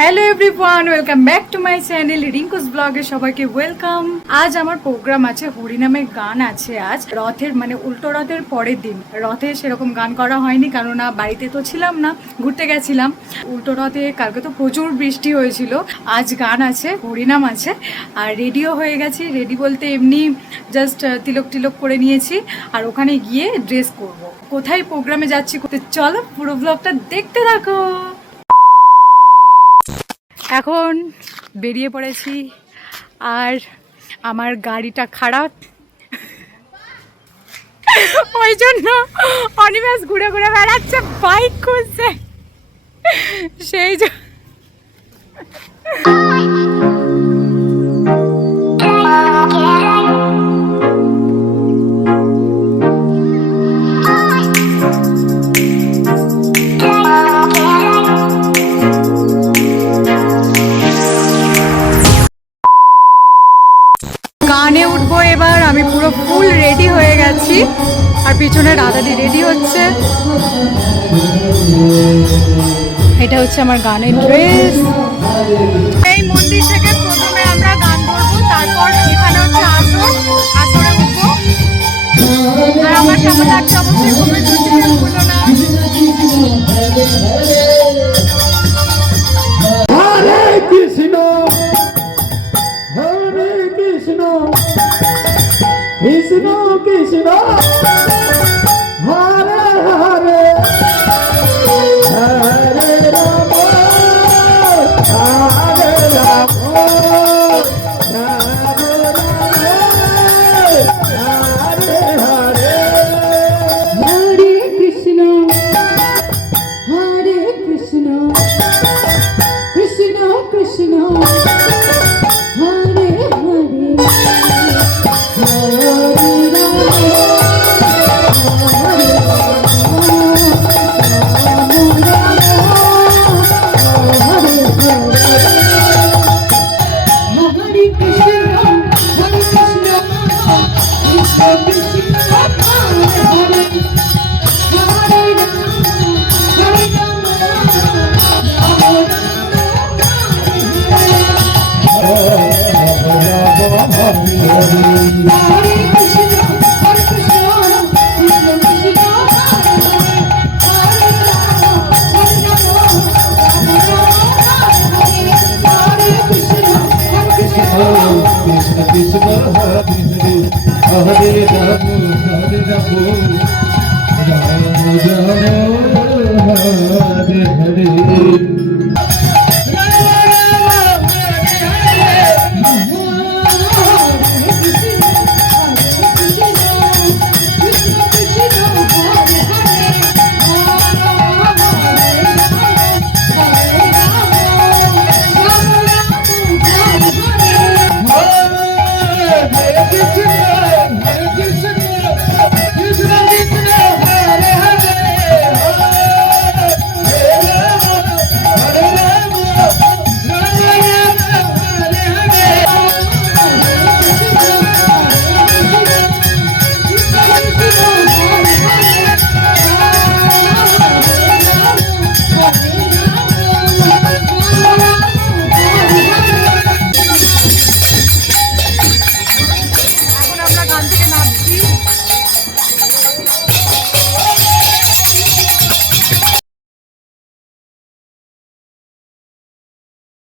Hello everyone, welcome back to my channel Rinku's ব্লগে সবাইকে welcome. আজ আমার প্রোগ্রাম আছে, হরিনামের গান আছে আজ রথের, মানে উল্টো রথের পরের দিন। রথে সেরকম গান করা হয়নি, কেননা বাড়িতে তো ছিলাম না, ঘুরতে গেছিলাম। উল্টো রথে কালকে তো প্রচুর বৃষ্টি হয়েছিল। আজ গান আছে, হরিনাম আছে, আর রেডিও হয়ে গেছি। রেডি বলতে এমনি জাস্ট তিলক টিলক করে নিয়েছি, আর ওখানে গিয়ে ড্রেস করব। কোথায় প্রোগ্রামে যাচ্ছি, চলো পুরো ব্লগটা দেখতে থাকো। এখন বেরিয়ে পড়েছি, আর আমার গাড়িটা খারাপ, ওই জন্য অনিমেষ ঘুরে ঘুরে বেড়াচ্ছে, বাইক খুঁজছে। সেই গানে উঠবো এবার। আমি পুরো ফুল রেডি হয়ে গেছি, আর পিছনে রাধাদি রেডি হচ্ছে। এটা হচ্ছে আমার গানের ড্রেস। এই মন্দির থেকে প্রথমে আমরা গান করবো, তারপর এখানে হচ্ছে আসর, আসরে উঠবো। আর আমার কেমন লাগছে অবশ্যই কমেন্ট করতে ভুলো না। হরে কৃষ্ণ হরে কৃষ্ণ কৃষ্ণ কৃষ্ণ হরে হরে হরে রাম হরে রাম রাম রাম হরে হরে হরে কৃষ্ণ হরে কৃষ্ণ কৃষ্ণ কৃষ্ণ হরে হরে হরে রাম হরে Krishna Krishna Hare Ram Hare Ram Ram Ram Hare Hare